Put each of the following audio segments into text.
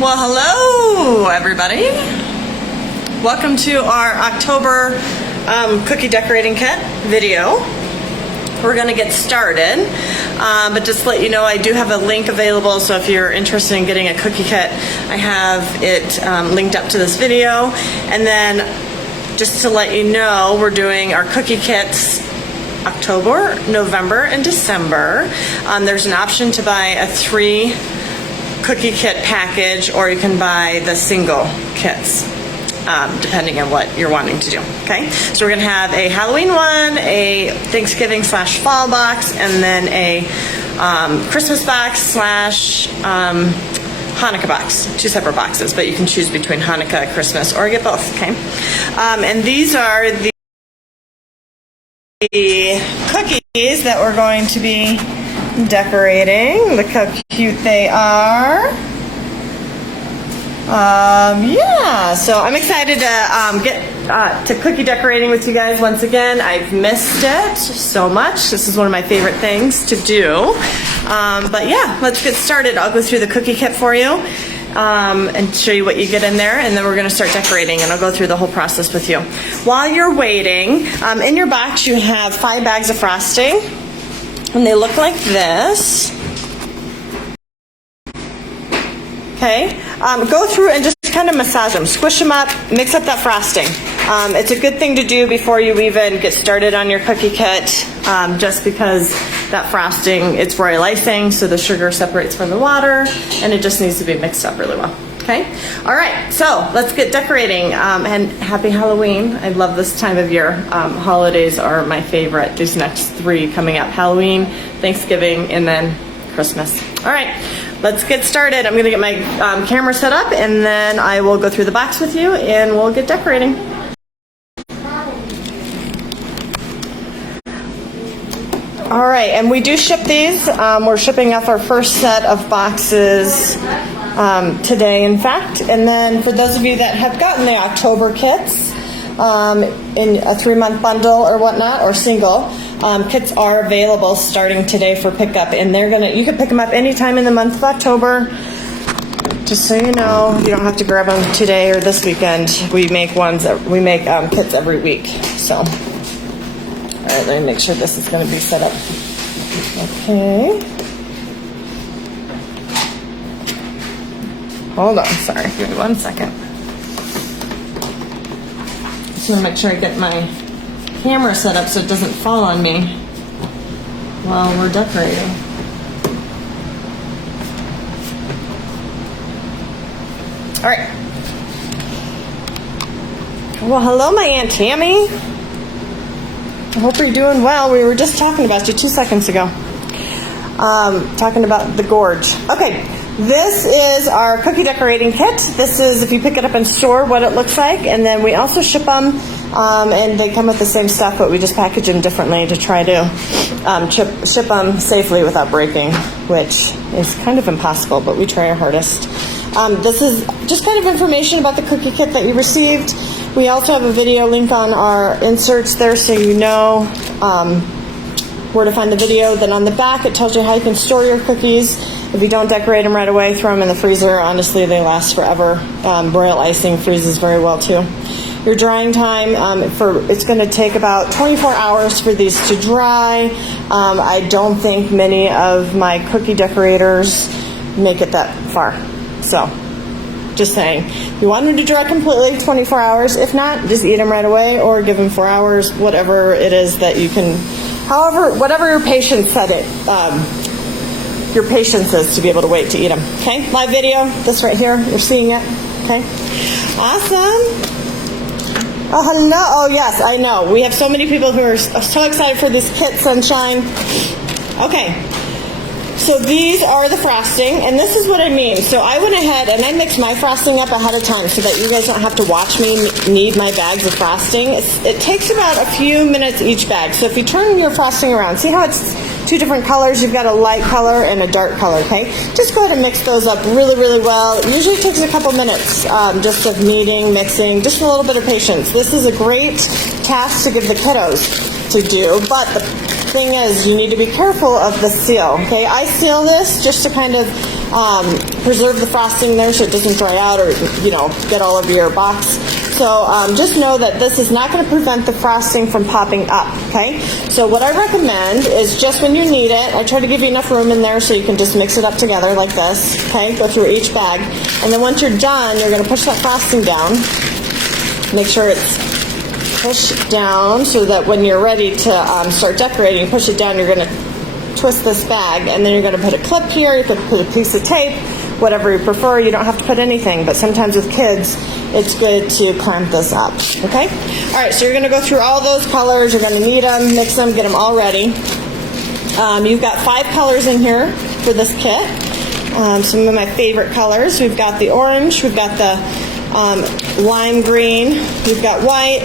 Well, hello everybody. Welcome to our October cookie decorating kit video. We're going to get started, but just to let you know, I do have a link available, so if you're interested in getting a cookie kit, I have it linked up to this video. And then just to let you know, we're doing our cookie kits October, November, and December. There's an option to buy a 3 cookie kit package, or you can buy the single kits, depending on what you're wanting to do. Okay, so we're gonna have a Halloween one, a Thanksgiving / fall box, and then a Christmas box / Hanukkah box. 2 separate boxes, but you can choose between Hanukkah, Christmas, or get both. Okay, and these are the cookies that we're going to be decorating. Look how cute they are. Yeah, so I'm excited to get to cookie decorating with you guys once again. I've missed it so much. This is one of my favorite things to do. But yeah, let's get started. I'll go through the cookie kit for you and show you what you get in there, and then we're going to start decorating, and I'll go through the whole process with you. While you're waiting, in your box you have 5 bags of frosting, and they look like this. Okay, go through and just kind of massage them, squish them up, mix up that frosting. It's a good thing to do before you even get started on your cookie kit, just because that frosting, it's royal icing, so the sugar separates from the water, and it just needs to be mixed up really well. Okay, all right, so let's get decorating, and happy Halloween. I love this time of year. Holidays are my favorite. These next 3 coming up: Halloween, Thanksgiving, and then Christmas. All right, let's get started. I'm gonna get my camera set up, and then I will go through the box with you, and we'll get decorating. All right, and we do ship these. We're shipping off our first set of boxes today, in fact. And then for those of you that have gotten the October kits in a 3-month bundle or whatnot, or single, kits are available starting today for pickup, and you can pick them up anytime in the month of October. Just so you know, you don't have to grab them today or this weekend. We make kits every week. So, all right, let me make sure this is going to be set up. Okay. Hold on, sorry, give me 1 second. Just want to make sure I get my camera set up so it doesn't fall on me while we're decorating. All right. Well, hello, my Aunt Tammy. I hope you're doing well. We were just talking about you 2 seconds ago. Talking about the gorge. Okay. This is our cookie decorating kit. This is, if you pick it up in store, what it looks like. And then we also ship them, and they come with the same stuff, but we just package them differently to try to ship them safely without breaking, which is kind of impossible, but we try our hardest. This is just kind of information about the cookie kit that you received. We also have a video link on our inserts there, so you know where to find the video. Then on the back, it tells you how you can store your cookies. If you don't decorate them right away, throw them in the freezer. Honestly, they last forever. Royal icing freezes very well too. Your drying time, it's going to take about 24 hours for these to dry. I don't think many of my cookie decorators make it that far. So, just saying. If you want them to dry completely, 24 hours. If not, just eat them right away, or give them 4 hours, whatever it is that you can, whatever your patience said it. Your patience is to be able to wait to eat them. Okay, live video, this right here, you're seeing it. Okay, awesome. Oh, hello. Oh, yes, I know. We have so many people who are so excited for this kit, Sunshine. Okay, so these are the frosting, and this is what I mean. So I went ahead and I mixed my frosting up ahead of time so that you guys don't have to watch me knead my bags of frosting. It takes about a few minutes each bag. So if you turn your frosting around, see how it's 2 different colors? You've got a light color and a dark color, okay? Just go ahead and mix those up really, really well. It usually takes a couple minutes just of kneading, mixing, just a little bit of patience. This is a great task to give the kiddos to do, but the thing is, you need to be careful of the seal, okay? I seal this just to kind of preserve the frosting there so it doesn't dry out or, you know, get all over your box. So just know that this is not going to prevent the frosting from popping up, okay? So what I recommend is just when you need it, I try to give you enough room in there so you can just mix it up together like this, okay? Go through each bag. And then once you're done, you're going to push that frosting down. Make sure it's pushed down so that when you're ready to start decorating, push it down, you're going to twist this bag, and then you're going to put a clip here, you could put a piece of tape, whatever you prefer. You don't have to put anything, but sometimes with kids, it's good to clamp this up, okay? All right, so you're going to go through all those colors. You're going to knead them, mix them, get them all ready. You've got 5 colors in here for this kit. Some of my favorite colors. We've got the orange, we've got the lime green, we've got white,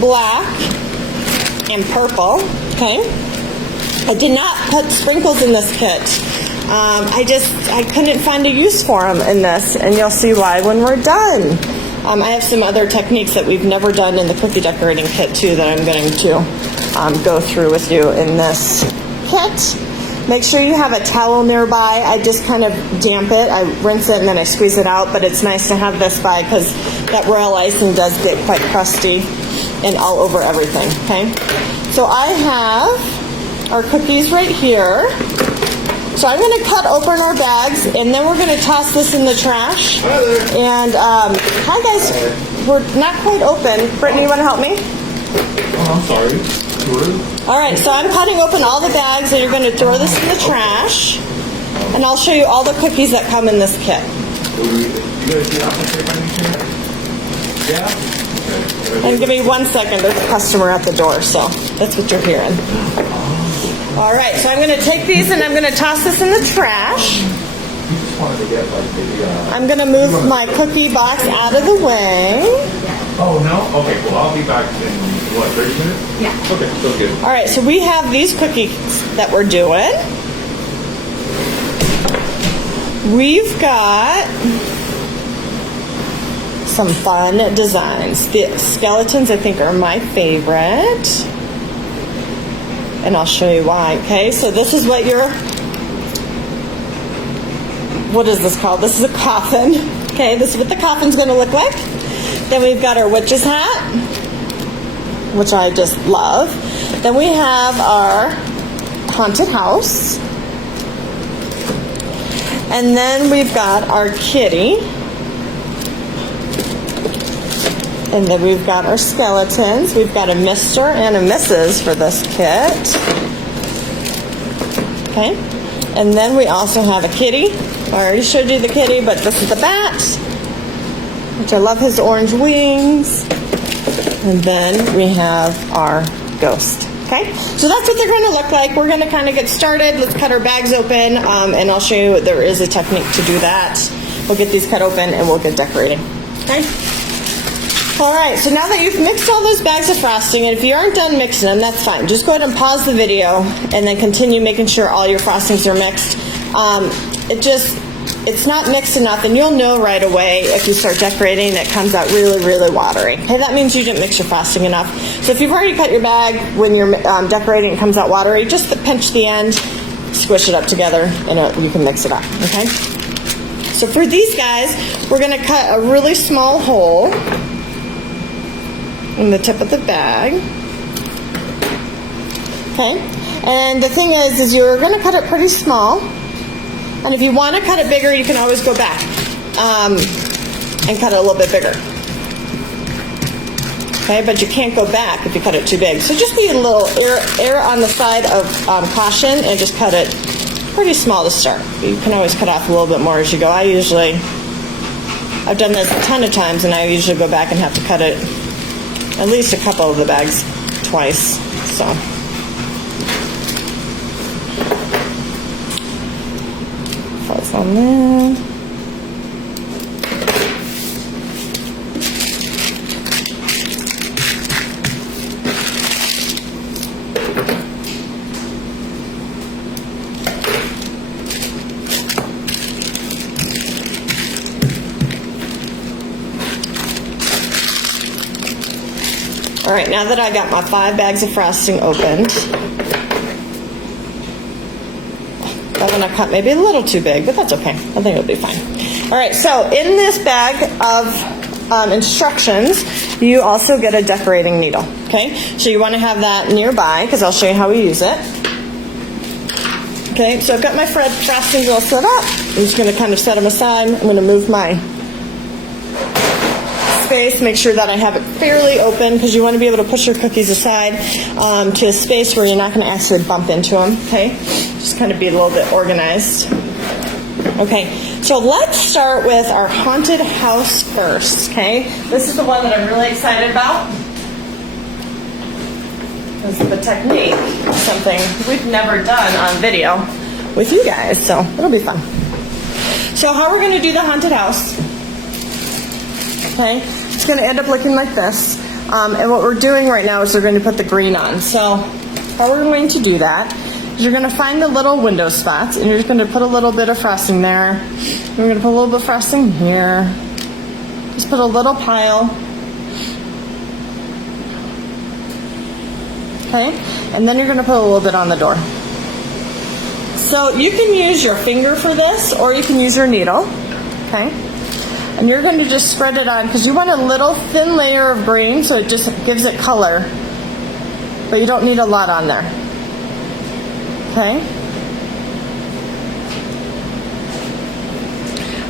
black, and purple, okay? I did not put sprinkles in this kit. I couldn't find a use for them in this, and you'll see why when we're done. I have some other techniques that we've never done in the cookie decorating kit too that I'm going to go through with you in this kit. Make sure you have a towel nearby. I just kind of damp it. I rinse it and then I squeeze it out, but it's nice to have this by because that royal icing does get quite crusty and all over everything, okay? So I have our cookies right here. So I'm going to cut open our bags, and then we're going to toss this in the trash. Hi there. And, hi guys. We're not quite open. Brittany, you want to help me? Oh, I'm sorry. Sure. All right, so I'm cutting open all the bags, and you're going to throw this in the trash. And I'll show you all the cookies that come in this kit. You guys see that by any chance? Yeah? Okay. And give me 1 second. There's a customer at the door, so that's what you're hearing. All right, so I'm going to take these and I'm going to toss this in the trash. You just wanted to get like the... I'm going to move my cookie box out of the way. Oh, no? Okay, well, I'll be back in, what, 30 minutes? Yeah. Okay, so good. All right, so we have these cookies that we're doing. We've got some fun designs. The skeletons, I think, are my favorite. And I'll show you why, okay? So this is what what is this called? This is a coffin, okay? This is what the coffin's gonna look like. Then we've got our witch's hat, which I just love. Then we have our haunted house. And then we've got our kitty. And then we've got our skeletons. We've got a Mr. and a Mrs. for this kit. Okay. And then we also have a kitty. I already showed you the kitty, but this is the bat, which I love his orange wings. And then we have our ghost. Okay. So that's what they're going to look like. We're going to kind of get started. Let's cut our bags open, and I'll show you there is a technique to do that. We'll get these cut open and we'll get decorating. Okay. All right, so now that you've mixed all those bags of frosting, and if you aren't done mixing them, that's fine. Just go ahead and pause the video and then continue making sure all your frostings are mixed. It's not mixed enough, and you'll know right away if you start decorating that it comes out really, really watery. Okay, that means you didn't mix your frosting enough. So if you've already cut your bag when you're decorating, it comes out watery, just pinch the end, squish it up together, and you can mix it up, okay? So for these guys, we're going to cut a really small hole in the tip of the bag. Okay, and the thing is you're going to cut it pretty small, and if you want to cut it bigger, you can always go back and cut it a little bit bigger. Okay, but you can't go back if you cut it too big. So just be a little err on the side of caution and just cut it pretty small to start. You can always cut off a little bit more as you go. I've done this a ton of times, and I usually go back and have to cut it at least a couple of the bags twice. So focus on that. All right, now that I got my 5 bags of frosting opened, that one I cut maybe a little too big, but that's okay. I think it'll be fine. All right, so in this bag of instructions, you also get a decorating needle, okay? So you want to have that nearby because I'll show you how we use it. Okay, so I've got my frostings all set up. I'm just going to kind of set them aside. I'm going to move my space, make sure that I have it fairly open because you want to be able to push your cookies aside to a space where you're not going to actually bump into them, okay? Just kind of be a little bit organized. Okay, so let's start with our haunted house first, okay? This is the one that I'm really excited about. This is the technique, something we've never done on video with you guys, so it'll be fun. So how we're going to do the haunted house, okay, it's going to end up looking like this. And what we're doing right now is we're going to put the green on. So how we're going to do that is you're going to find the little window spots, and you're just going to put a little bit of frosting there. We're going to put a little bit of frosting here. Just put a little pile. Okay, and then you're going to put a little bit on the door. So you can use your finger for this, or you can use your needle. Okay, and you're going to just spread it on because you want a little thin layer of green, so it just gives it color. But you don't need a lot on there. Okay.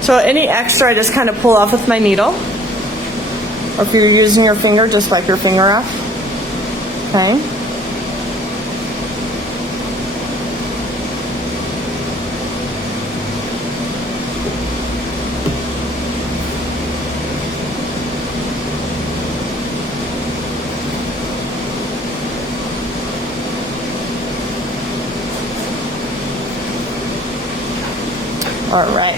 So any extra, I just kind of pull off with my needle, or if you're using your finger, just wipe your finger off. Okay. All right,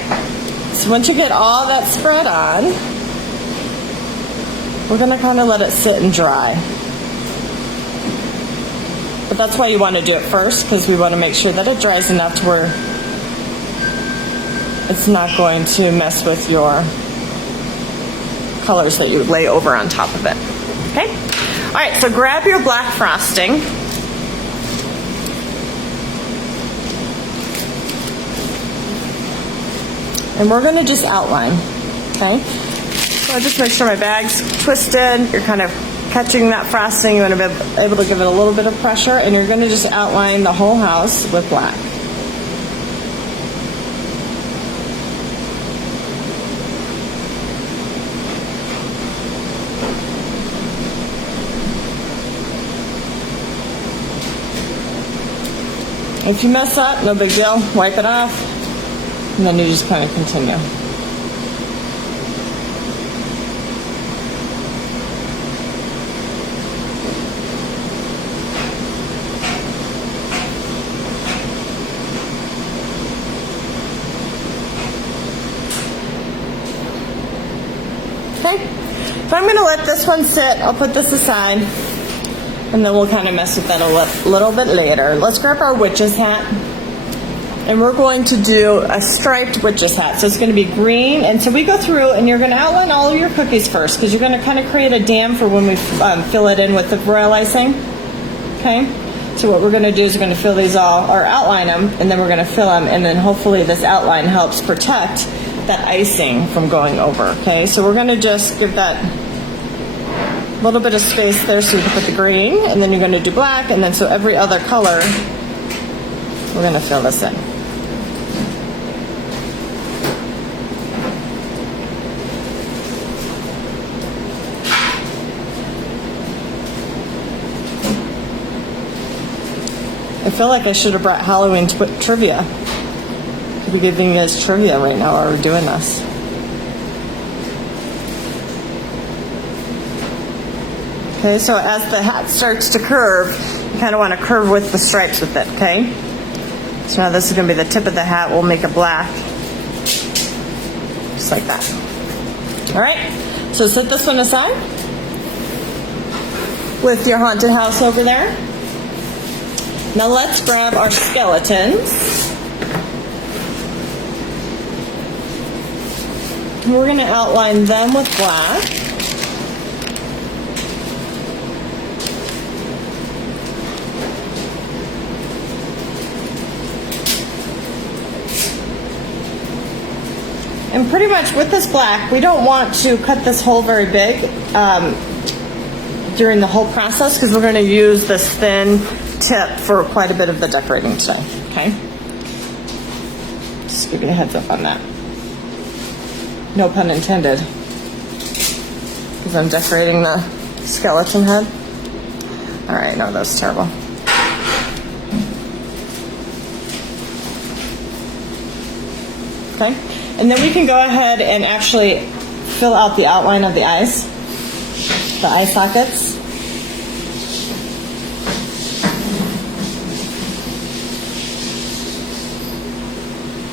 so once you get all that spread on, we're going to kind of let it sit and dry. But that's why you want to do it first, because we want to make sure that it dries enough to where it's not going to mess with your colors that you lay over on top of it. Okay? All right, so grab your black frosting. And we're going to just outline, okay? So I just make sure my bag's twisted. You're kind of catching that frosting. You want to be able to give it a little bit of pressure, and you're going to just outline the whole house with black. If you mess up, no big deal. Wipe it off. And then you just kind of continue. Okay, so I'm going to let this one sit. I'll put this aside, and then we'll kind of mess with that a little bit later. Let's grab our witch's hat. And we're going to do a striped witch's hat. So it's going to be green. And so we go through, and you're going to outline all of your cookies first, because you're going to kind of create a dam for when we fill it in with the royal icing. Okay? So what we're going to do is we're going to fill these all, or outline them, and then we're going to fill them, and then hopefully this outline helps protect that icing from going over. Okay? So we're going to just give that little bit of space there so you can put the green, and then you're going to do black, and then so every other color, we're going to fill this in. I feel like I should have brought Halloween trivia. Could be giving you guys trivia right now while we're doing this. Okay, so as the hat starts to curve, you kind of want to curve with the stripes with it, okay? So now this is going to be the tip of the hat. We'll make it black. Just like that. All right, so set this one aside with your haunted house over there. Now let's grab our skeletons. We're going to outline them with black. And pretty much with this black, we don't want to cut this hole very big during the whole process because we're going to use this thin tip for quite a bit of the decorating today, okay? Just give you a heads up on that. No pun intended. Because I'm decorating the skeleton head. All right, no, that's terrible. Okay, and then we can go ahead and actually fill out the outline of the eyes, the eye sockets.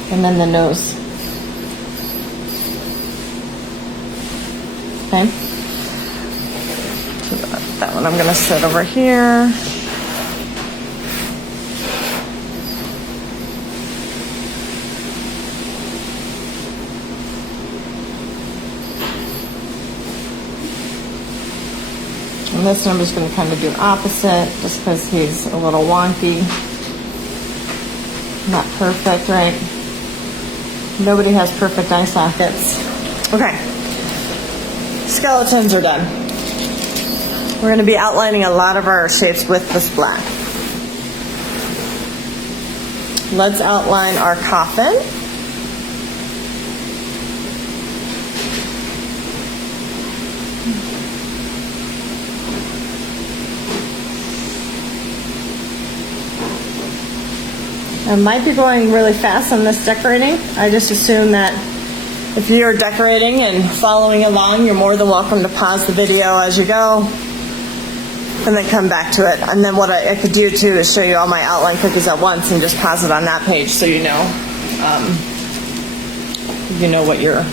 And then the nose. Okay. So that one I'm going to set over here. And this one I'm just going to kind of do opposite just because he's a little wonky. Not perfect, right? Nobody has perfect eye sockets. Okay. Skeletons are done. We're going to be outlining a lot of our shapes with this black. Let's outline our coffin. I might be going really fast on this decorating. I just assume that if you're decorating and following along, you're more than welcome to pause the video as you go and then come back to it. And then what I could do too is show you all my outline cookies at once and just pause it on that page so you know what you're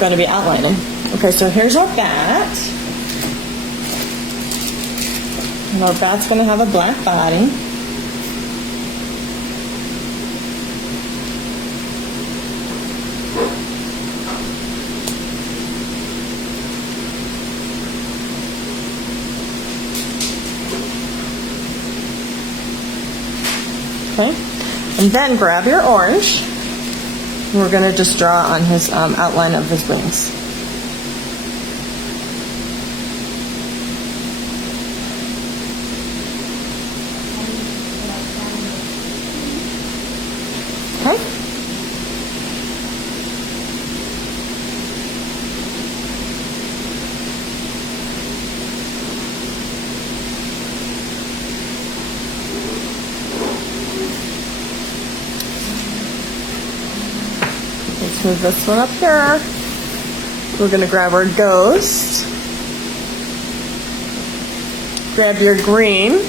going to be outlining. Okay, so here's our bat. And our bat's going to have a black body. Okay, and then grab your orange. We're going to just draw on his outline of his wings. Okay. Let's move this one up here. We're going to grab our ghost. Grab your green.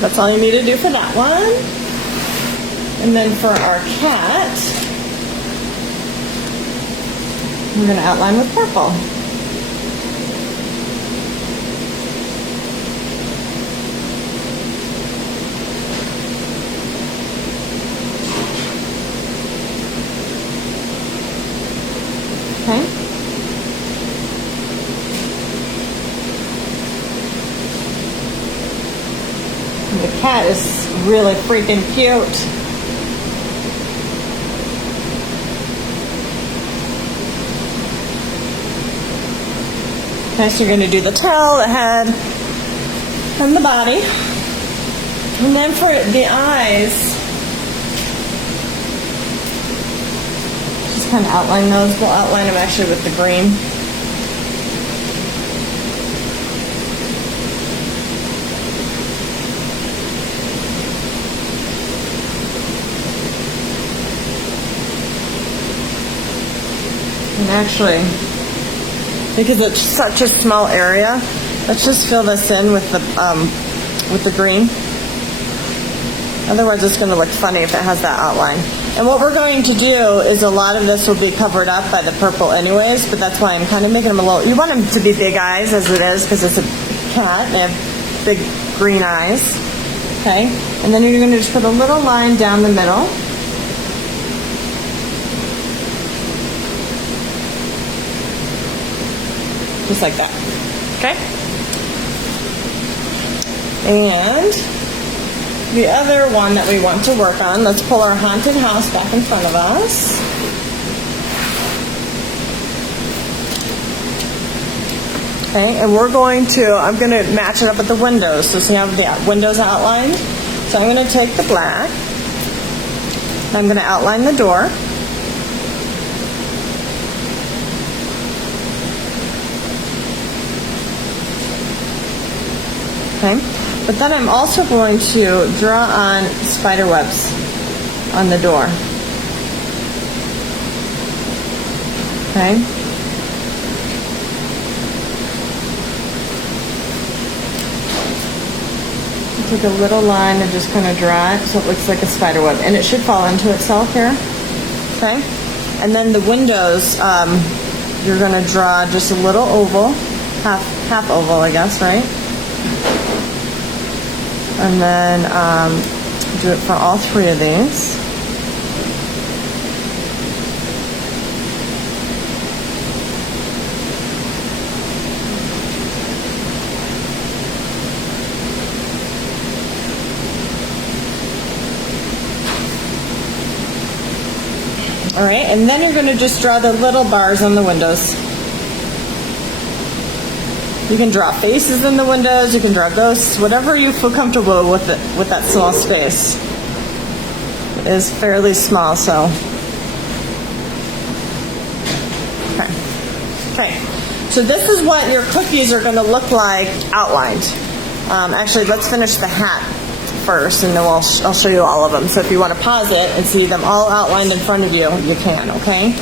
That's all you need to do for that one. And then for our cat, we're going to outline with purple. Okay. The cat is really freaking cute. Okay, so you're going to do the tail, the head, and the body. And then for the eyes, just kind of outline those. We'll outline them actually with the green. And actually, because it's such a small area, let's just fill this in with the green. Otherwise, it's going to look funny if it has that outline. And what we're going to do is a lot of this will be covered up by the purple anyways, but that's why I'm kind of making them a little, you want them to be big eyes as it is because it's a cat. They have big green eyes. Okay? And then you're going to just put a little line down the middle. Just like that. Okay? And the other one that we want to work on, let's pull our haunted house back in front of us. Okay, and we're going to, I'm going to match it up with the windows. So see how the windows outlined? So I'm going to take the black, and I'm going to outline the door. Okay, but then I'm also going to draw on spider webs on the door. Okay. Take a little line and just kind of draw it so it looks like a spider web, and it should fall into itself here. Okay, and then the windows, you're going to draw just a little oval, half oval, I guess, right? And then do it for all three of these. All right, and then you're going to just draw the little bars on the windows. You can draw faces in the windows, you can draw ghosts, whatever you feel comfortable with it, with that small space. It is fairly small, so. Okay, so this is what your cookies are going to look like outlined. Actually, let's finish the hat first, and then I'll show you all of them. So if you want to pause it and see them all outlined in front of you, you can, okay?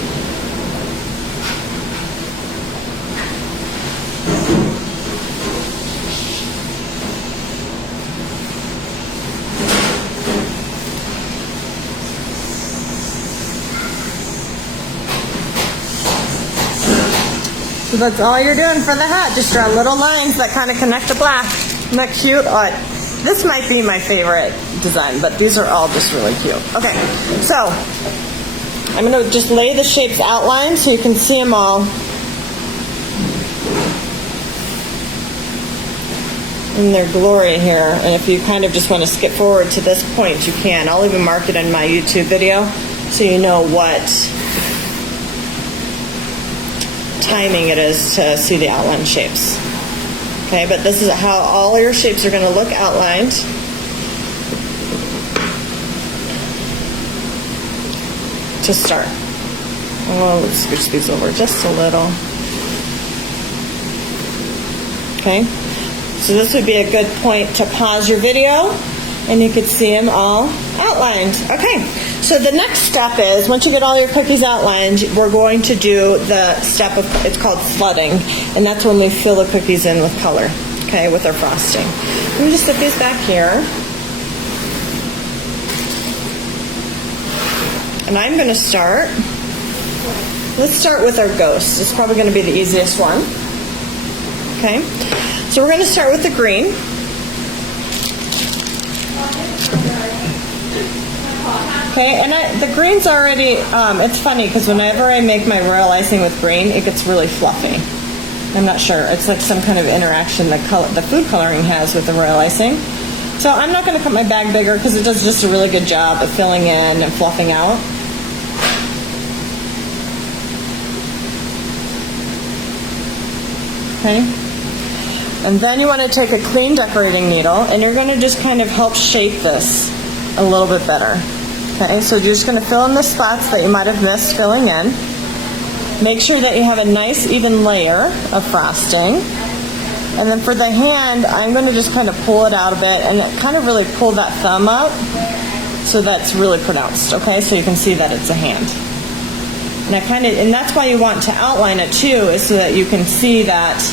So that's all you're doing for the hat. Just draw little lines that kind of connect to black. Isn't that cute? This might be my favorite design, but these are all just really cute. Okay, so I'm going to just lay the shapes outlined so you can see them all. In their glory here. And if you kind of just want to skip forward to this point, you can. I'll even mark it in my YouTube video so you know what timing it is to see the outline shapes. Okay, but this is how all your shapes are going to look outlined. To start. Oh, let's switch these over just a little. Okay, so this would be a good point to pause your video and you could see them all outlined. Okay, so the next step is, once you get all your cookies outlined, we're going to do the step of, it's called flooding, and that's when we fill the cookies in with color, okay, with our frosting. Let me just set these back here. And I'm going to start, let's start with our ghost. It's probably going to be the easiest one. Okay, so we're going to start with the green. Okay, and the green's already, it's funny because whenever I make my royal icing with green, it gets really fluffy. I'm not sure. It's like some kind of interaction that the food coloring has with the royal icing. So I'm not going to cut my bag bigger because it does just a really good job of filling in and fluffing out. Okay. And then you want to take a clean decorating needle and you're going to just kind of help shape this a little bit better. Okay, so you're just going to fill in the spots that you might have missed filling in. Make sure that you have a nice even layer of frosting. And then for the hand, I'm going to just kind of pull it out a bit and kind of really pull that thumb up so that's really pronounced, okay? So you can see that it's a hand. And that's why you want to outline it too, is so that you can see that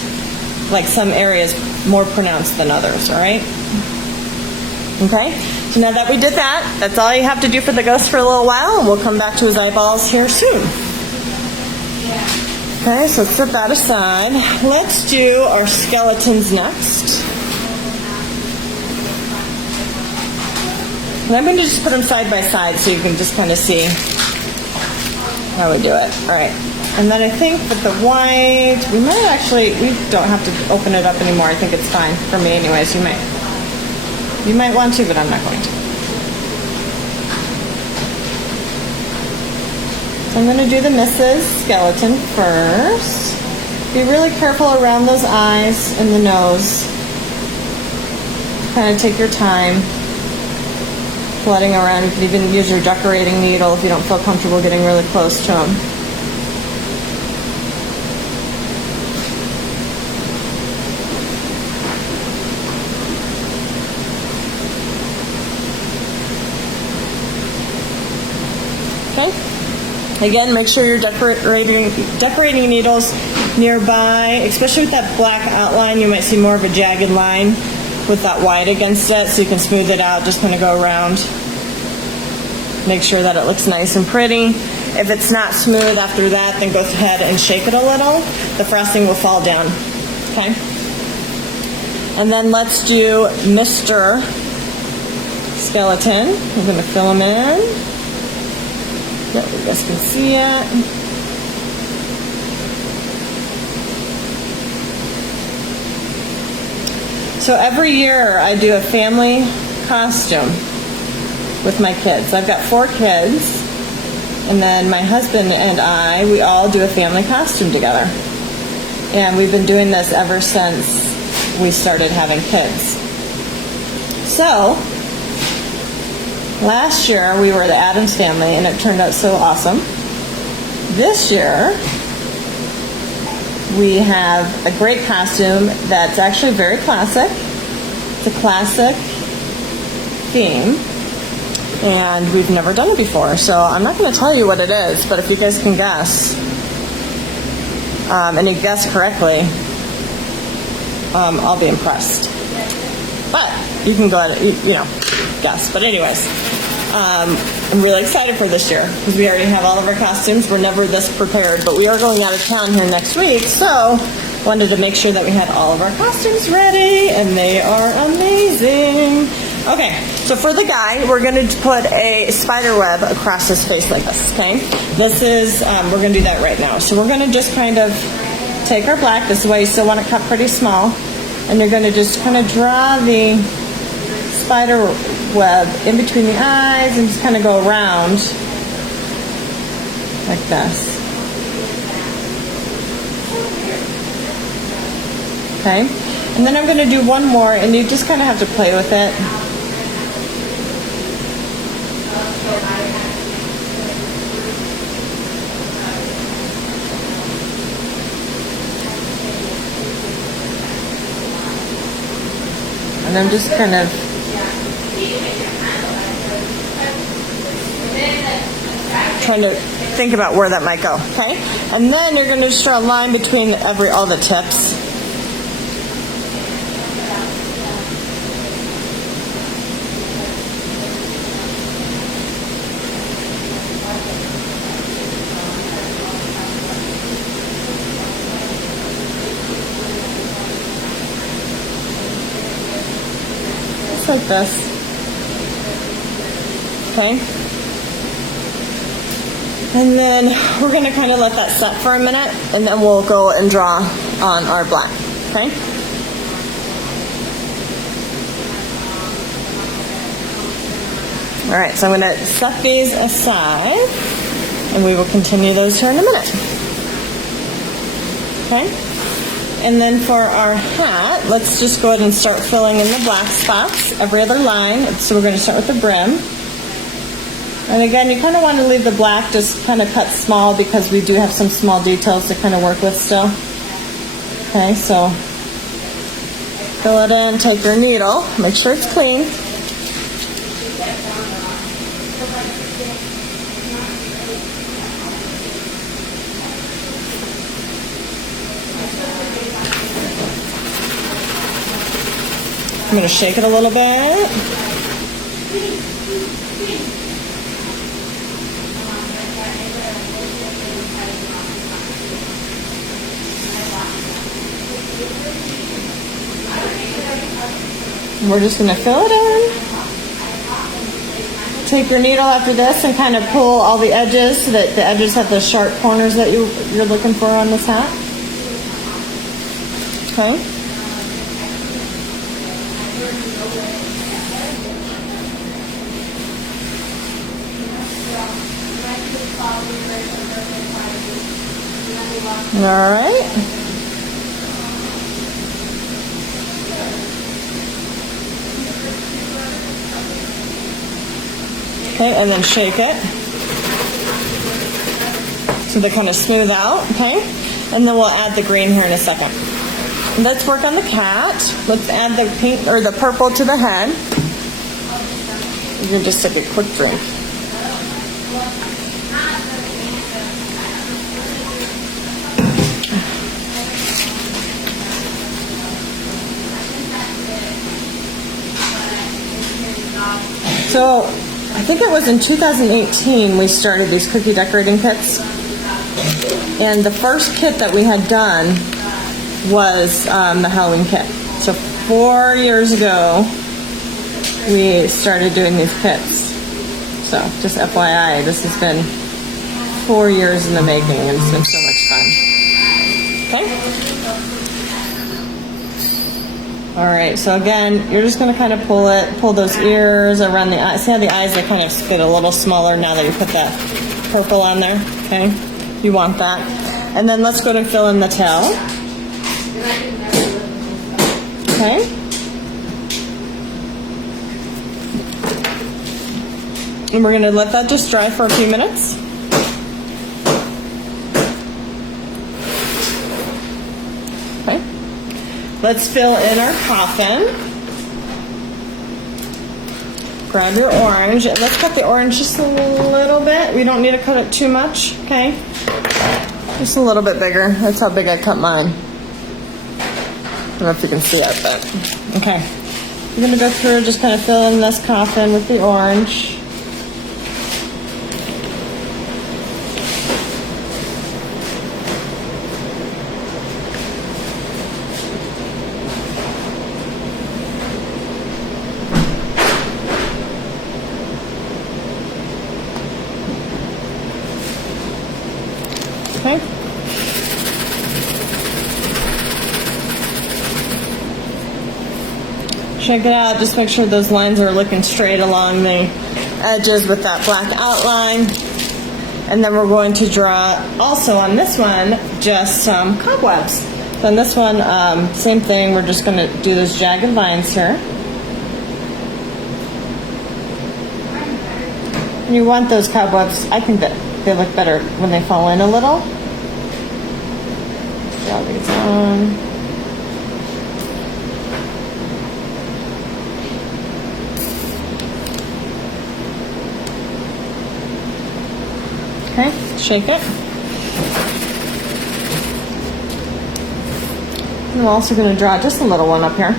like some areas more pronounced than others, all right? Okay, So now that we did that, that's all you have to do for the ghost for a little while, and we'll come back to his eyeballs here soon. Okay, so let's set that aside. Let's do our skeletons next. And I'm going to just put them side by side so you can just kind of see how we do it. All right. And then I think with the white, we don't have to open it up anymore. I think it's fine for me anyways. You might want to, but I'm not going to. So I'm going to do the Mrs. Skeleton first. Be really careful around those eyes and the nose. Kind of take your time flooding around. You can even use your decorating needle if you don't feel comfortable getting really close to them. Okay. Again, make sure you're decorating needles nearby, especially with that black outline. You might see more of a jagged line with that white against it, so you can smooth it out. Just kind of go around. Make sure that it looks nice and pretty. If it's not smooth after that, then go ahead and shake it a little. The frosting will fall down. Okay. And then let's do Mr. Skeleton. We're going to fill him in. Yep, you guys can see it. So every year I do a family costume with my kids. I've got 4 kids, and then my husband and I, we all do a family costume together. And we've been doing this ever since we started having kids. So last year we were the Addams Family, and it turned out so awesome. This year we have a great costume that's actually very classic. It's a classic theme, and we've never done it before, so I'm not going to tell you what it is, but if you guys can guess, and you guess correctly, I'll be impressed. But you can go ahead and, guess. But anyways, I'm really excited for this year because we already have all of our costumes. We're never this prepared, but we are going out of town here next week, so wanted to make sure that we had all of our costumes ready, and they are amazing. Okay, so for the guy, we're going to put a spider web across his face like this, okay? This is, we're going to do that right now. So we're going to just kind of take our black, this is why you still want to cut pretty small, and you're going to just kind of draw the spider web in between the eyes and just kind of go around like this. Okay, and then I'm going to do one more, and you just kind of have to play with it. And I'm just kind of trying to think about where that might go, okay? And then you're going to just draw a line between all the tips. Just like this. Okay? And then we're going to kind of let that set for a minute, and then we'll go and draw on our black, okay? All right, so I'm going to set these aside, and we will continue those here in a minute. Okay? And then for our hat, let's just go ahead and start filling in the black spots, every other line. So we're going to start with the brim. And again, you kind of want to leave the black just kind of cut small because we do have some small details to kind of work with still. Okay, so fill it in, take your needle, make sure it's clean. I'm going to shake it a little bit. We're just going to fill it in. Take your needle after this and kind of pull all the edges so that the edges have the sharp corners that you're looking for on this hat. Okay. All right. Okay, and then shake it so they kind of smooth out, okay? And then we'll add the green here in a second. Let's work on the cat. Let's add the pink or the purple to the head. You can just take a quick drink. So, I think it was in 2018 we started these cookie decorating kits. And the first kit that we had done was the Halloween kit. So 4 years ago, we started doing these kits. So just FYI, this has been 4 years in the making and it's been so much fun. Okay? All right, so again, you're just gonna kind of pull those ears around the eyes. See how the eyes, they kind of get a little smaller now that you put that purple on there, okay? You want that. And then let's go to fill in the tail. Okay. And we're gonna let that just dry for a few minutes. Okay. Let's fill in our coffin. Grab your orange. And let's cut the orange just a little bit. We don't need to cut it too much, okay? Just a little bit bigger. That's how big I cut mine. I don't know if you can see it, but okay. We're gonna go through, just kind of fill in this coffin with the orange. Okay. Check it out. Just make sure those lines are looking straight along the edges with that black outline. And then we're going to draw also on this one just some cobwebs. So on this one, same thing. We're just going to do those jagged lines here. And you want those cobwebs, I think that they look better when they fall in a little. Draw these on. Okay, shake it. And I'm also going to draw just a little one up here.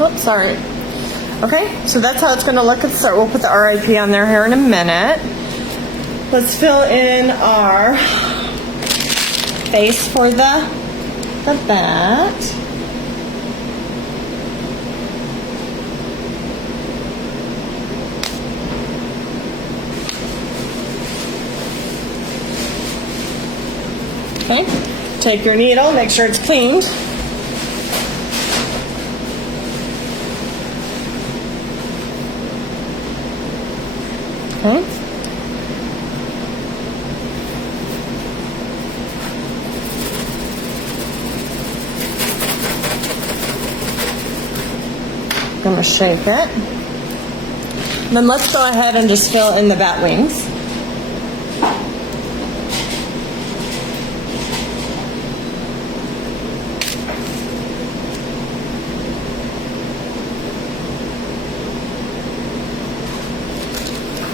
Oops, sorry. Okay, so that's how it's going to look at the start. We'll put the RIP on there here in a minute. Let's fill in our face for the bat. Okay, take your needle, make sure it's cleaned. Okay. I'm going to shake it. Then let's go ahead and just fill in the bat wings.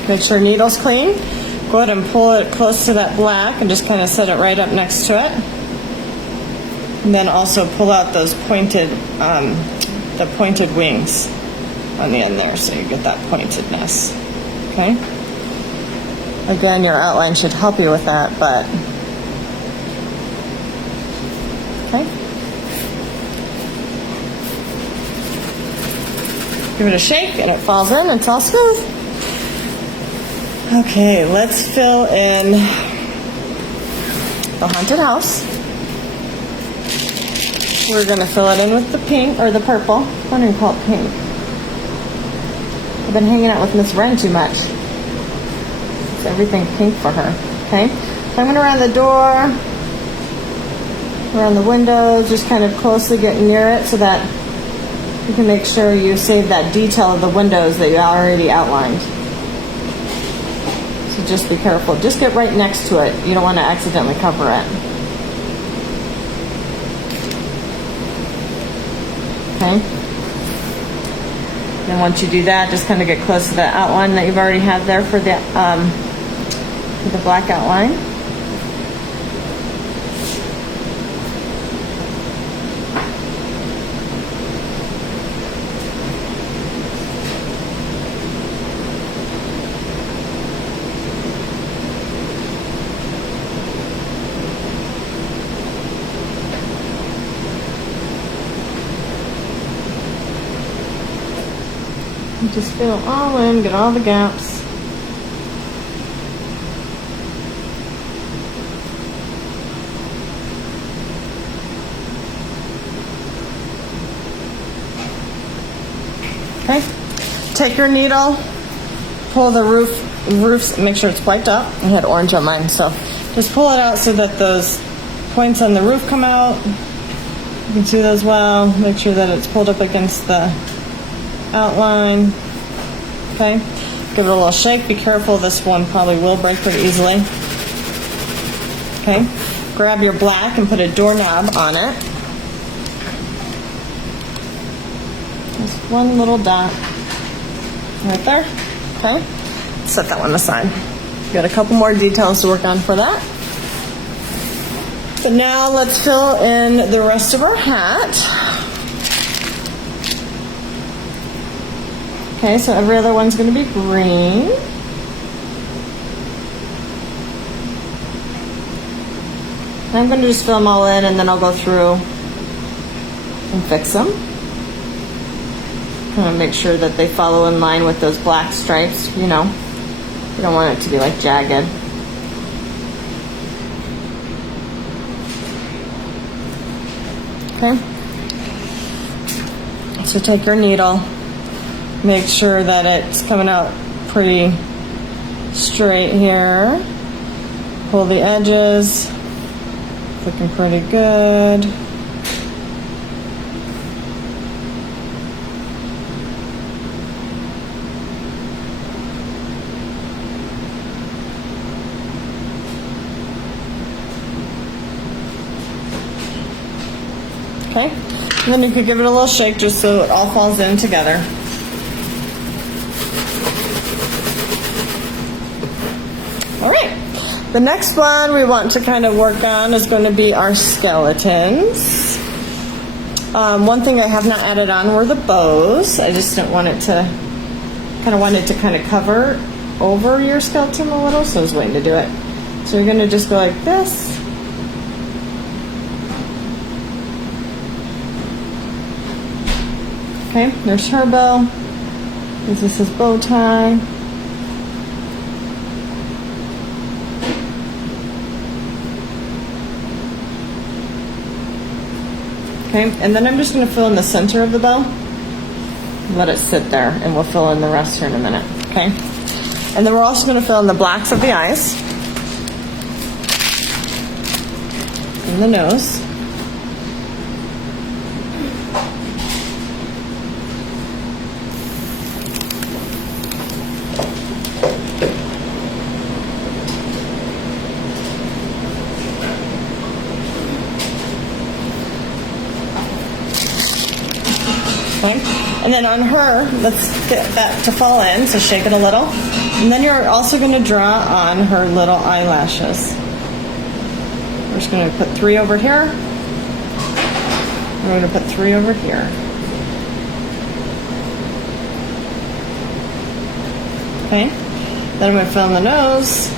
Make sure needle's clean. Go ahead and pull it close to that black and just kind of set it right up next to it. And then also pull out those pointed, the pointed wings on the end there, so you get that pointedness. Okay. Again, your outline should help you with that, but okay. Give it a shake and it falls in. It's all smooth. Okay, let's fill in the haunted house. We're going to fill it in with the pink, or the purple. Why don't you call it pink? I've been hanging out with Miss Wren too much. It's everything pink for her. Okay? So I'm going around the door, around the windows, just kind of closely get near it so that you can make sure you save that detail of the windows that you already outlined. So just be careful. Just get right next to it. You don't want to accidentally cover it. Okay. And once you do that, just kind of get close to the outline that you've already had there for the black outline. Just fill it all in, get all the gaps. Okay, take your needle, pull the roofs, make sure it's wiped up. I had orange on mine, so just pull it out so that those points on the roof come out. You can see those well. Make sure that it's pulled up against the outline. Okay, give it a little shake. Be careful, this one probably will break pretty easily. Okay, grab your black and put a doorknob on it. Just one little dot right there. Okay, set that one aside. Got a couple more details to work on for that. But now let's fill in the rest of our hat. Okay, so every other one's going to be green. I'm going to just fill them all in and then I'll go through and fix them. Kind of make sure that they follow in line with those black stripes, you know. You don't want it to be like jagged. Okay. So take your needle. Make sure that it's coming out pretty straight here. Pull the edges. Looking pretty good. Okay. And then you could give it a little shake just so it all falls in together. All right, the next one we want to kind of work on is going to be our skeletons. One thing I have not added on were the bows. I just didn't want it to, wanted to cover over your skeleton a little, so I was waiting to do it. So you're going to just go like this. Okay, there's her bow. This is his bow tie. Okay, and then I'm just going to fill in the center of the bow. Let it sit there, and we'll fill in the rest here in a minute. Okay, and then we're also going to fill in the blacks of the eyes and the nose. Okay. And then on her, let's get that to fall in, so shake it a little. And then you're also going to draw on her little eyelashes. We're just going to put 3 over here. We're going to put 3 over here. Okay. Then I'm going to fill in the nose.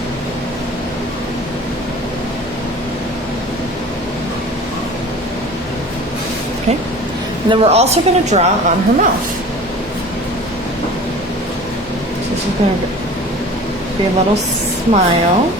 Okay. And then we're also going to draw on her mouth. So this is going to be a little smile.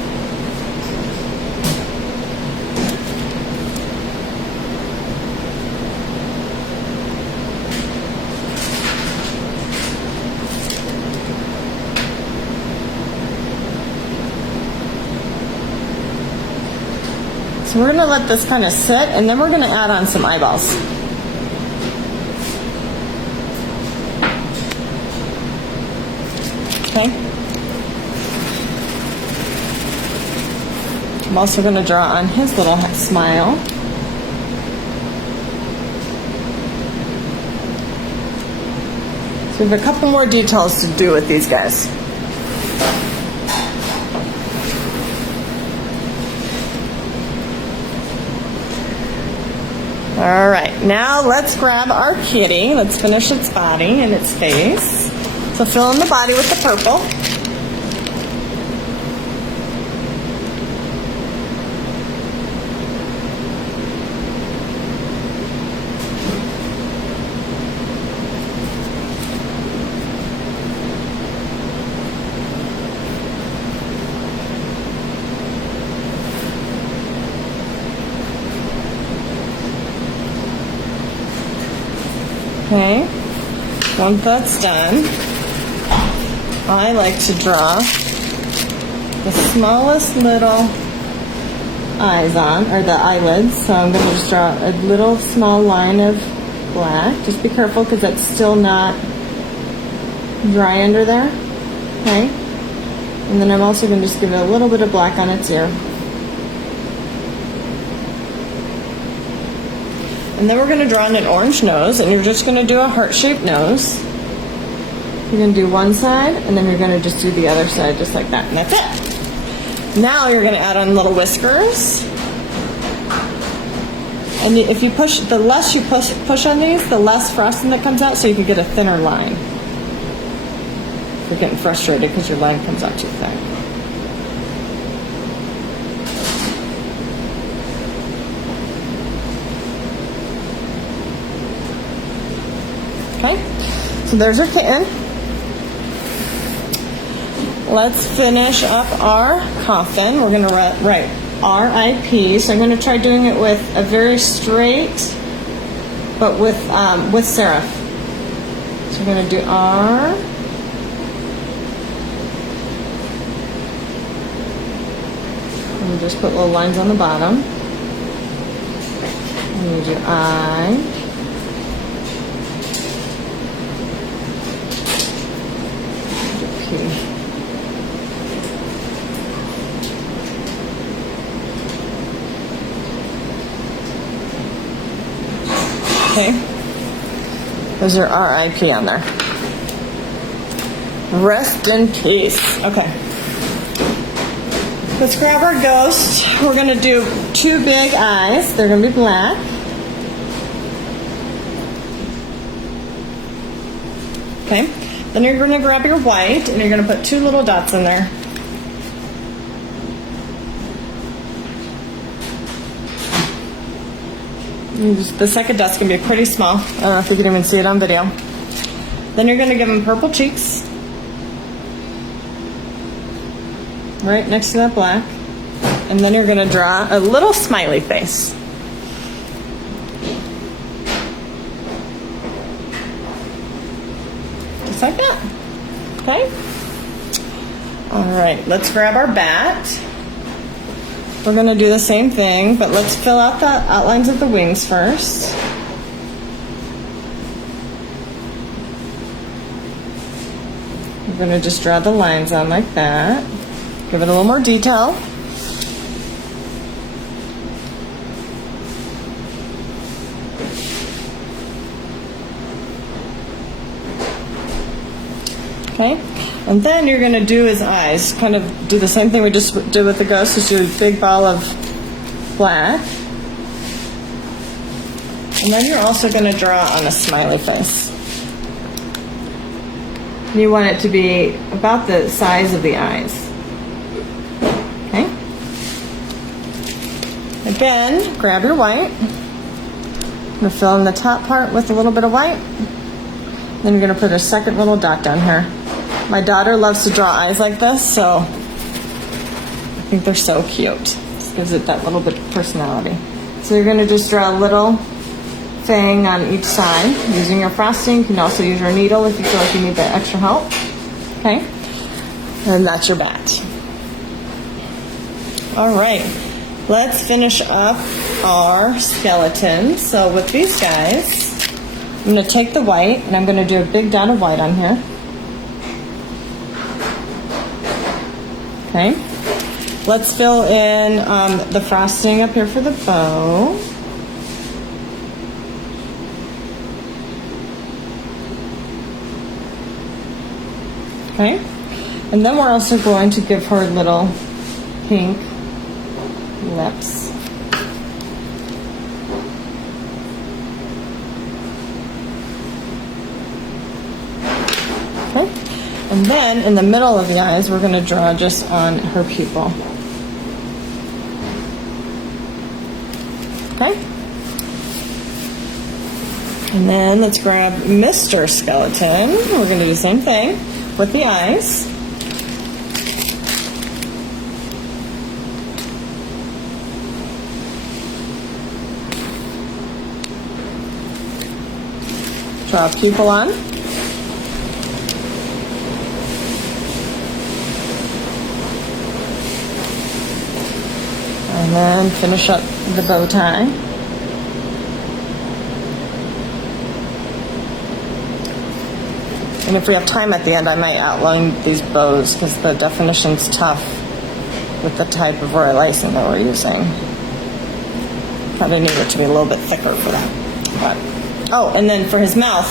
So we're going to let this kind of sit, and then we're going to add on some eyeballs. Okay. I'm also going to draw on his little smile. So we have a couple more details to do with these guys. All right, now let's grab our kitty. Let's finish its body and its face. So fill in the body with the purple. Okay, once that's done, I like to draw the smallest little eyes on, or the eyelids. So I'm going to just draw a little small line of black. Just be careful because that's still not dry under there. Okay, and then I'm also going to just give it a little bit of black on its ear. And then we're going to draw in an orange nose, and you're just going to do a heart-shaped nose. You're going to do one side, and then you're going to just do the other side just like that, and that's it. Now you're going to add on little whiskers. And if you push, the less you push on these, the less frosting that comes out, so you can get a thinner line. If you're getting frustrated because your line comes out too thick. Okay, so there's our kitten. Let's finish up our coffin. We're going to write R.I.P. So I'm going to try doing it with a very straight, but with serif. So we're going to do R. And we just put little lines on the bottom. And we do I. Okay, those are R.I.P. on there. Rest in peace. Okay, let's grab our ghost. We're going to do 2 big eyes. They're going to be black. Okay, then you're going to grab your white, and you're going to put 2 little dots in there. The second dot's going to be pretty small. I don't know if you can even see it on video. Then you're going to give them purple cheeks. Right next to that black. And then you're going to draw a little smiley face. Just like that. Okay? Alright, let's grab our bat. We're going to do the same thing, but let's fill out the outlines of the wings first. We're going to just draw the lines on like that. Give it a little more detail. Okay, and then you're going to do his eyes. Kind of do the same thing we just did with the ghost. Just do a big ball of black. And then you're also going to draw on a smiley face. You want it to be about the size of the eyes. Okay? Again, grab your white. I'm going to fill in the top part with a little bit of white. Then you're going to put a second little dot down here. My daughter loves to draw eyes like this, so I think they're so cute. Just gives it that little bit of personality. So you're going to just draw a little fang on each side using your frosting. You can also use your needle if you feel like you need that extra help. Okay? And that's your bat. All right. Let's finish up our skeleton. So with these guys, I'm going to take the white and I'm going to do a big dot of white on here. Okay. Let's fill in the frosting up here for the bow. Okay. And then we're also going to give her little pink lips. Okay. And then in the middle of the eyes, we're going to draw just on her pupil. Okay? And then let's grab Mr. Skeleton. We're going to do the same thing with the eyes. Draw a pupil on. And then finish up the bow tie. And if we have time at the end, I might outline these bows because the definition's tough with the type of royal icing that we're using. Probably need it to be a little bit thicker for that. But, oh, and then for his mouth,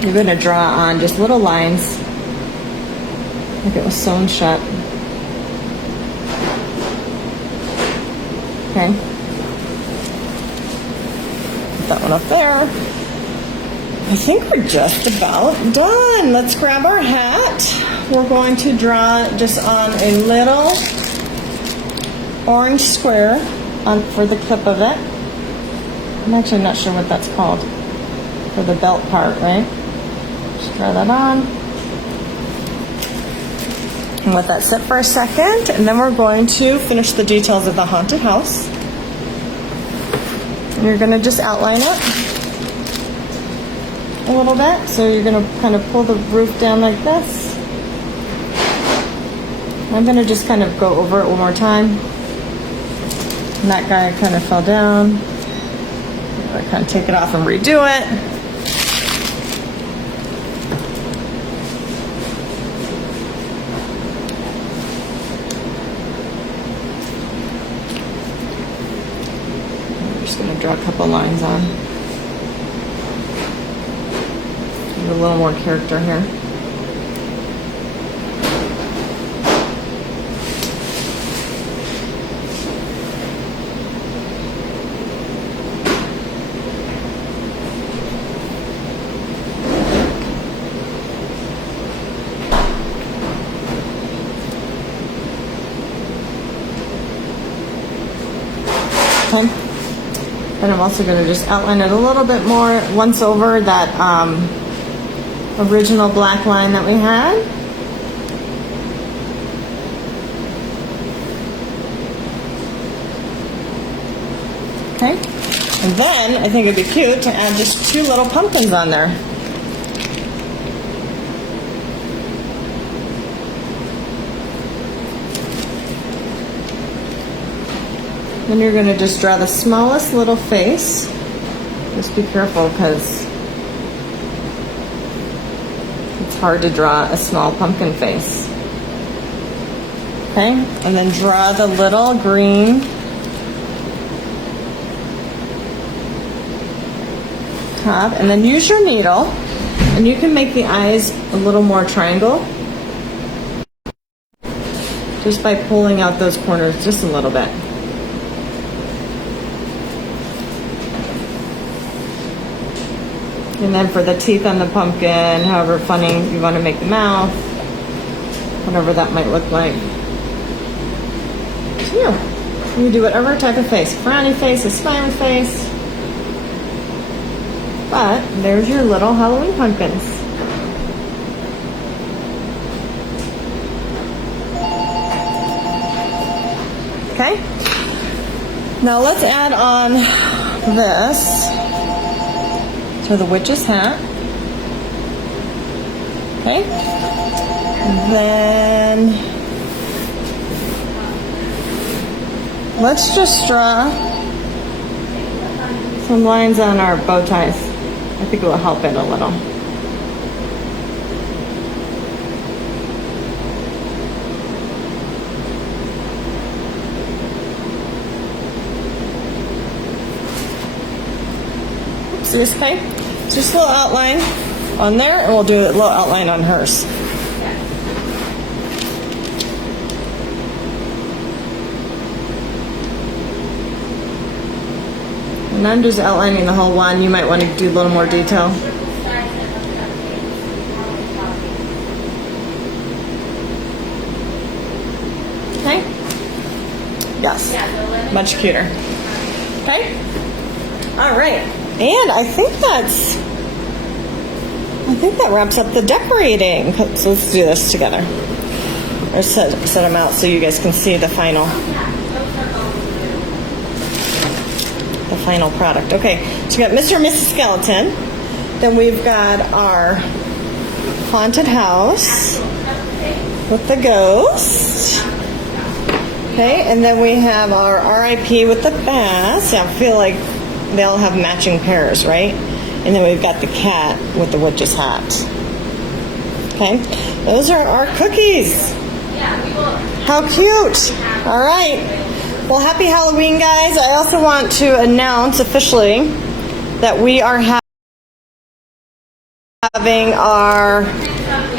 you're going to draw on just little lines like it was sewn shut. Okay. Put that one up there. I think we're just about done. Let's grab our hat. We're going to draw just on a little orange square for the clip of it. I'm actually not sure what that's called. For the belt part, right? Just draw that on. And let that sit for a second, and then we're going to finish the details of the haunted house. And you're going to just outline it a little bit. So you're going to kind of pull the roof down like this. I'm going to just kind of go over it one more time. And that guy kind of fell down. I kind of take it off and redo it. Going to draw a couple lines on. Give a little more character here. Okay. And I'm also going to just outline it a little bit more once over that original black line that we had. Okay. And then I think it'd be cute to add just 2 little pumpkins on there. Then you're going to just draw the smallest little face. Just be careful because it's hard to draw a small pumpkin face. Okay, and then draw the little green top, and then use your needle And you can make the eyes a little more triangle just by pulling out those corners just a little bit. And then for the teeth on the pumpkin, however funny you want to make the mouth, whatever that might look like. It's you. You can do whatever type of face. Frowny face, a smiley face. But there's your little Halloween pumpkins. Okay. Now let's add on this to the witch's hat. Okay. Then let's just draw some lines on our bow ties. I think it will help it a little. Oopsies, okay. Just a little outline on there, and we'll do a little outline on hers. And I'm just outlining the whole one. You might want to do a little more detail. Okay? Yes. Much cuter. Okay? All right. And I think that wraps up the decorating. So let's do this together. Or set them out so you guys can see the final product. Okay, so we got Mr. and Mrs. Skeleton. Then we've got our haunted house with the ghost. Okay, and then we have our RIP with the bass. I feel like they all have matching pairs, right? And then we've got the cat with the witch's hat. Okay, those are our cookies. How cute. All right. Well, happy Halloween, guys. I also want to announce officially that we are having our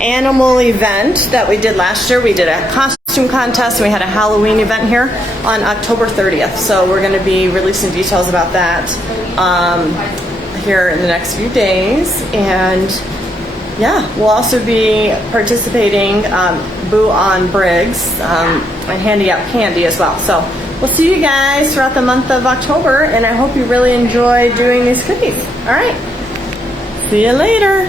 animal event that we did last year. We did a costume contest, and we had a Halloween event here on October 30th. So we're going to be releasing details about that here in the next few days. And yeah, we'll also be participating, Boo on Briggs, and handing out candy as well. So we'll see you guys throughout the month of October, and I hope you really enjoy doing these cookies. All right. See you later.